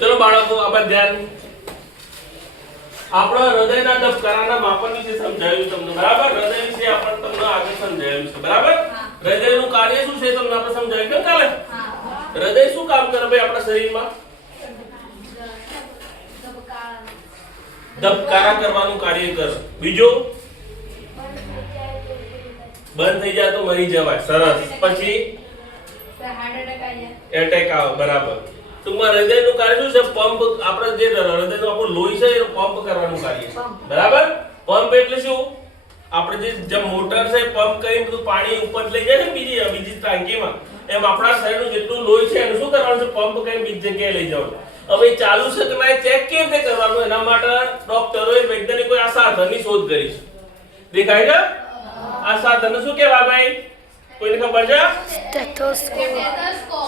ચલો બાળકો આપ ધ્યાન આપણો હૃદયના ધબકારાના માપન વિશે સમજાવ્યું તમને બરાબર હૃદય વિશે આપણે તમને આગળ સમજાવ્યું છે બરાબર હૃદયનું કાર્ય શું છે તમને આપણે સમજાવ્યું કે કાલે હૃદય શું કામ કરે ભાઈ આપણા શરીરમાં ધબકારા કરવાનું કાર્ય કરે બીજો બંધ થઈ જાય તો મરી જવાય સરસ પછી એટેક આવે બરાબર ટૂંકમાં હૃદયનું કાર્ય શું છે પંપ આપણે જે હૃદયનું આપણું લોહી છે એનું પંપ કરવાનું કાર્ય છે બરાબર પંપ એટલે શું આપણે જે મોટર છે પંપ કરીને બધું પાણી ઉપર લઈ જાય ને બીજી ટાંકીમાં એમ આપણા શરીરનું જેટલું લોહી છે એનું શું કરવાનું છે પંપ કરીને બીજી જગ્યાએ લઈ જવાનું હવે ચાલુ છે કે ના ચેક કેવી રીતે કરવાનું એના માટે ડોક્ટરોએ વૈજ્ઞાનિકોએ આ સાધનની શોધ કરી છે દેખાય છે આ સાધન શું કહેવાય ભાઈ કોઈને ખબર છે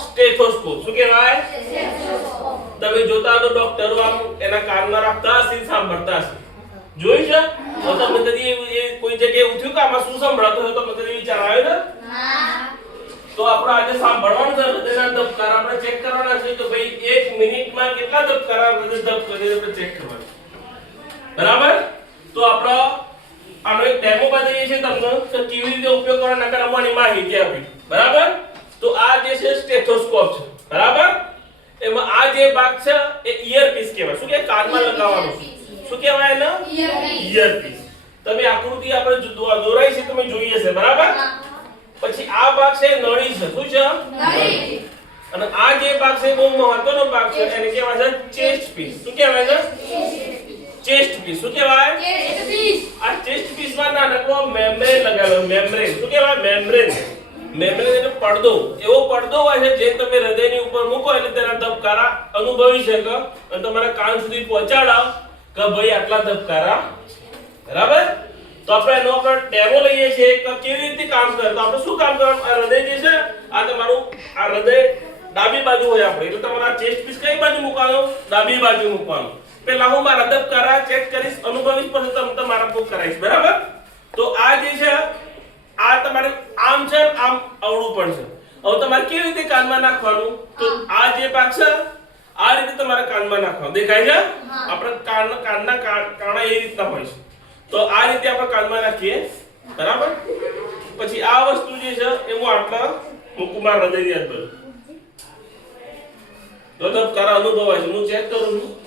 સ્ટેથોસ્કોપ શું કહેવાય તમે જોતા તો ડોક્ટરો આમ એના કાનમાં રાખતા હશે સાંભળતા હશે જોઈ છે તો તમને કદી એ કોઈ જગ્યાએ ઉઠ્યું કે આમાં શું સંભળાતો હોય તમને કદી વિચાર આવ્યો ને તો આપણે આજે સાંભળવાનું છે હૃદયના ધબકારા આપણે ચેક કરવાના છે કે ભાઈ 1 મિનિટમાં કેટલા ધબકારા હૃદય ધબકે છે આપણે ચેક કરવાનું બરાબર તો આપણે આનો એક ડેમો બતાવીએ છીએ તમને કે કેવી રીતે ઉપયોગ કરવાનો નકર અમારી માહિતી આપી બરાબર તો આ જે છે સ્ટેથોસ્કોપ છે બરાબર એમાં આ જે ભાગ છે એ ઇયરપીસ કહેવાય શું કે કાનમાં લગાવવાનું શું કહેવાય ને ઇયરપીસ તમે આકૃતિ આપણે દોરાઈ છે તમે જોઈ હશે બરાબર પછી આ ભાગ છે નળી છે શું છે નળી અને આ જે ભાગ છે બહુ મહત્વનો ભાગ છે એને કહેવાય છે ચેસ્ટ પીસ શું કહેવાય છે ચેસ્ટ પીસ શું કહેવાય ચેસ્ટ પીસ આ ચેસ્ટ પીસ માં નાનકડો મેમ્બ્રેન લગાવેલો મેમ્બ્રેન શું કહેવાય મેમ્બ્રેન મેમ્બ્રેન એટલે પડદો એવો પડદો હોય છે જે તમે હૃદયની ઉપર મૂકો એટલે તેના ધબકારા અનુભવી શકે અને તમારા કાન સુધી પહોંચાડાવ કે ભાઈ આટલા ધબકારા બરાબર તો આપણે એનો પર ડેમો લઈએ છીએ કે કેવી રીતે કામ કરે તો આપણે શું કામ કરવાનું આ હૃદય જે છે આ તમારું આ હૃદય ડાબી બાજુ હોય આપણે એટલે તમારા ચેસ્ટ પીસ કઈ બાજુ મૂકવાનું ડાબી બાજુ મૂકવાનું પહેલા હું મારા ધબકારા ચેક કરીશ અનુભવીશ પછી તમે તમારા બુક કરાવીશ બરાબર તો આ જે છે આ તમારે આમ છે આમ અવળું પણ છે હવે તમારે કેવી રીતે કાનમાં નાખવાનું તો આ જે ભાગ છે આ રીતે તમારે કાનમાં નાખવાનું દેખાય છે આપણે કાનના કાણા એ રીતના હોય છે તો આ રીતે આપણે કાનમાં નાખીએ બરાબર પછી આ વસ્તુ જે છે એ હું આટલા મુકુમાર હૃદયની અંદર તો ધબકારા અનુભવાય છે હું ચેક કરું છું